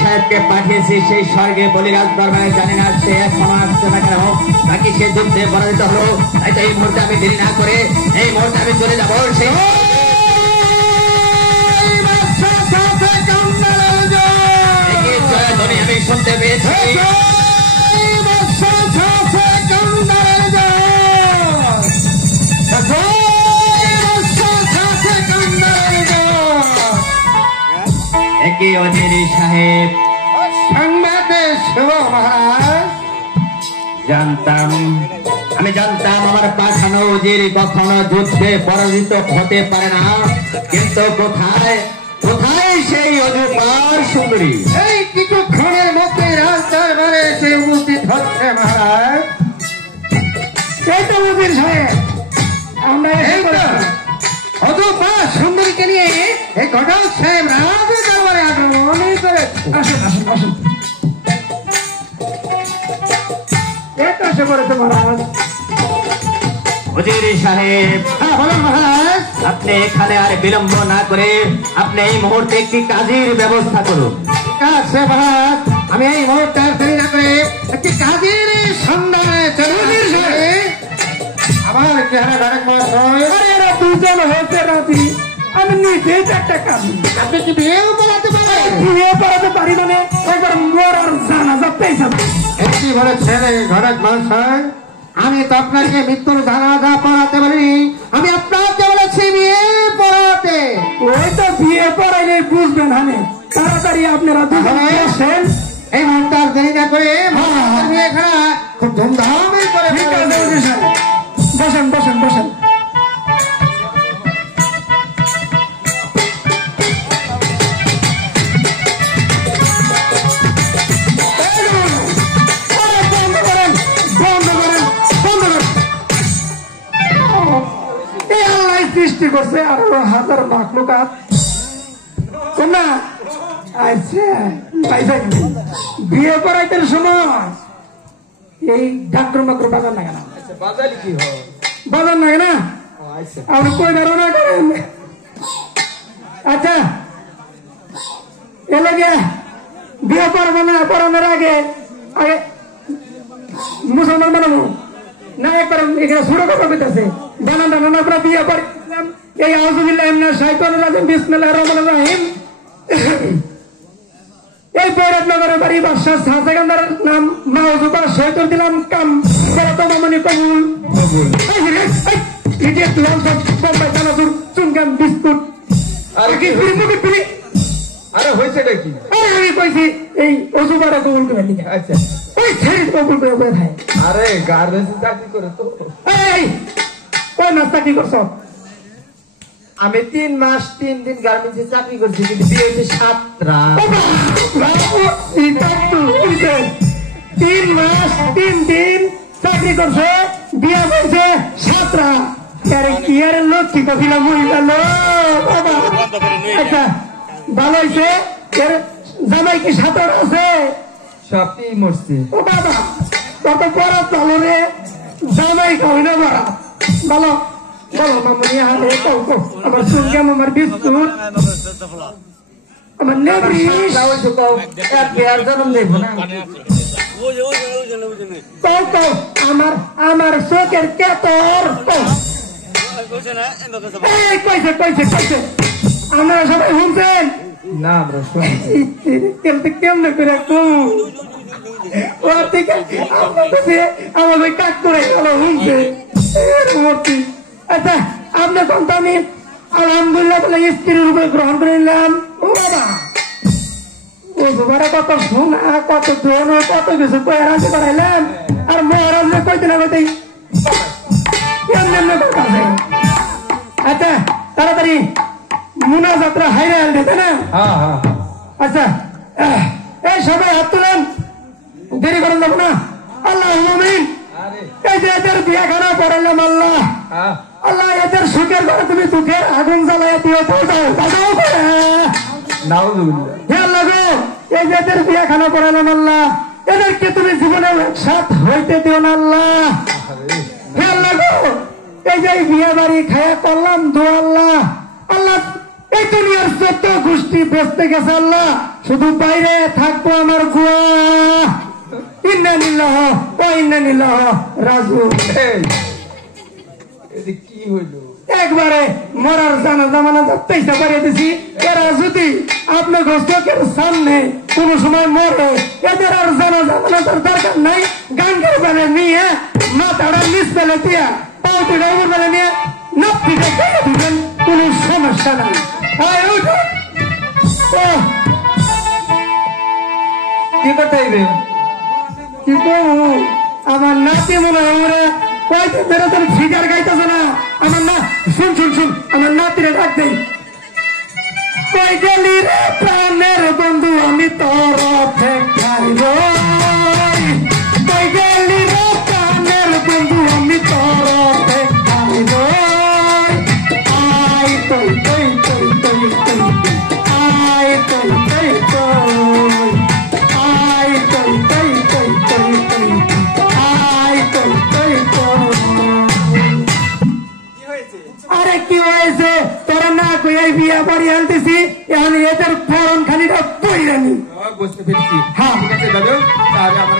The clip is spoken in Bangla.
সাহেবকে পাঠিয়েছি সেই স্বর্গে বলিরাজ দরবারে, জানি না সে এখনো আসছে না কেন, নাকি সে যুদ্ধে পরাজিত হলো। তাই তো এই মুহূর্তে আমি দেরি না করে এই মুহূর্তে আমি চলে যাবো সেই আমি শুনতে পেয়েছি। একই অজিরি সাহেব জানতাম, আমি জানতাম আমার পাঠানো উজির কখনো যুদ্ধে পরাজিত হতে পারে না, কিন্তু কোথায় কোথায় সেই অজুপার সুন্দরী? এই কিছুক্ষণের মধ্যে রাজদরবারে এসে উপস্থিত হচ্ছে মহারাজ। এই তো উজির সাহেব, আমরা অজুপা সুন্দরীকে নিয়ে এই ঘটক সাহেব রাজদরবারে আগমন করে। আসুন আসুন আসুন, এটা এসে পড়েছে মহারাজ। উজির সাহেব, হ্যাঁ বলুন মহারাজ। আপনি এখানে আর বিলম্ব না করে আপনি এই মুহূর্তে একটি কাজের ব্যবস্থা করুন। ঠিক আছে মহারাজ, আমি এই মুহূর্তে আর দেরি না করে একটি কাজের সন্ধানে চলে আসছি। আমার চেহারা ঘটক মহাশয়, এরা দুজন হয়েছে রাজি, আমি নিজেই একটা কাজ। আপনি কি বিয়েও পড়াতে পারেন? বিয়ে পড়াতে পারি মানে একবার মরার জানাজা পেয়েছে। একটি ঘরে ছেলে ঘটক মহাশয়, আমি তো আপনাকে মৃত্যুর জানাজা পড়াতে পারিনি, আমি আপনাকে বলেছি বিয়ে পড়াতে। ওই তো বিয়ে পড়াইলে বুঝবেন, হানে তাড়াতাড়ি আপনারা আসেন। এই মুহূর্তে আর দেরি না করে বিয়ে খেলা খুব ধুমধামে করে। বসেন বসেন বসেন। সৃষ্টি করছে আর হাজার মাখলুকাত না। আচ্ছা বিয়ে করাইতে সময় এই ডাক্তার মাত্র বাজার লাগে না, বাজার লাগে না, আপনি কই ধারণা করেন? আচ্ছা এলাকে বিয়ে করবো না, পড়ানোর আগে আগে মুসলমান বানাবো না, একবার এখানে ছোট কথা পেতেছে বানান আমরা বিয়ে করে এই আউযুবিল্লাহি মিনাশ শাইতানির রাজিম বিসমিল্লাহির রহমানির রহিম। এই বৈরাটনগরের বাড়ি বাদশাহ শাহ সেকান্দার নাম মাউজুবা সৈতর দিলাম কাম বলতো মামনি কবুল কবুল। ইডিয়েট লঞ্চ বোম্বাই চানাচুর চুনকাম বিস্কুট আর কি পিড়ি। আরে হয়েছে নাকি? আরে আমি কইছি এই অজুবারে কবুল করে লিখা। আচ্ছা ওই ছেড়ে কবুল করে বলে ভাই। আরে গার্মেন্টসে চাকরি করে তো। এই কোন নাস্তা কি করছ? আমি 3 মাস 3 দিন গার্মেন্টসে চাকরি করছি, কিন্তু বিয়ে হয়েছে 7 রাত। 3 মাস 3 দিন চাকরি করছে, বিয়ে হয়েছে 7 রাত। আরে কি আর লক্ষ্মী কপিলা মহিলা লো বাবা। আচ্ছা ভালো হয়েছে, এর জামাই কি 7 আছে? সবই মরছে। ও বাবা কত বড় চালু রে, জামাই খাওয়াই না বড় ভালো। বলো মামনি হাতে আমার সুঙ্গাম আমার বিস্কুট আমার নেবরি জন্ম দেখবো না। আমার আমার চোখের কেতর কইছে কইছে কইছে আপনারা সবাই শুনছেন না? আমরা শুনছি। কেমনে করে ওর থেকে আমাদের কাজ করে শুনছে। আচ্ছা আপনার সন্তানি আলহামদুলিল্লাহ বলে স্ত্রীর রূপে গ্রহণ করে নিলাম। ও বাবা ও বাবারা কত শোনা কত জন কত কিছু রাজি করাইলাম, আর মহারাজ কইতে না কইতে আচ্ছা তাড়াতাড়ি মুনা যাত্রা হাইরে আনবে তাই না? আচ্ছা এই সবাই হাত তুলেন, দেরি করেন যাবো না। আল্লাহ আমিন। এই যে এদের বিয়ে খানা পড়ালাম আল্লাহ, আল্লাহ এদের সুখের ঘরে তুমি সুখের আগুন জ্বালায় দিও। হে আল্লাহ গো, এই যে এদের বিয়ে খানা পড়ালাম আল্লাহ, এদেরকে তুমি জীবনে একসাথ হইতে দিও না আল্লাহ। হে আল্লাহ গো, এই যে বিয়ে বাড়ি খায়া করলাম দু আল্লাহ, আল্লাহ এই দুনিয়ার যত গোষ্ঠী বেঁচতে গেছে আল্লাহ, শুধু বাইরে থাকবো আমার গুয়া। ইন্না লিল্লাহ ও ইন্না লিল্লাহ রাজিউন। কি হইল? একবারে মরার জানা পয়সা বাড়িয়ে দিছি। এরা যদি আপনার চোখের সামনে কোন সময় মরে, এদের আর জানা দরকার নাই। গাঙ্গের বেলে নিয়ে মাথাটা নিচ বেলে দিয়া পাও দুটা উপর বেলে নিয়ে নাপিতে গেলে দিবেন, কোন সমস্যা নাই। কি করতে হইবে? কি করবো, আমার নাতি মনে হয় কয়দিন ধরে তোর ফিগার গাইতেছে না। আমার না শুন শুন শুন, আমার নাতিরে ডাক দেই। কই গেলি রে প্রাণের বন্ধু, আমি তোর অপেক্ষায় রই। কই গেলি রে প্রাণের বন্ধু, আমি তোর অপেক্ষায় রই। আয় তৈ তৈ তৈ তৈ তৈ, আয় তৈ তৈ তৈ, আয় তৈ তৈ তৈ তৈ তৈ, আয় তৈ তৈ তৈ। আরে কি হয়েছে তোরা না কই বিয়া বাড়ি আনতেছি, এখন এদের ফরন খানিটা পড়ি রানি। বুঝতে পেরেছি। হ্যাঁ ঠিক আছে দাদু, তাহলে আমার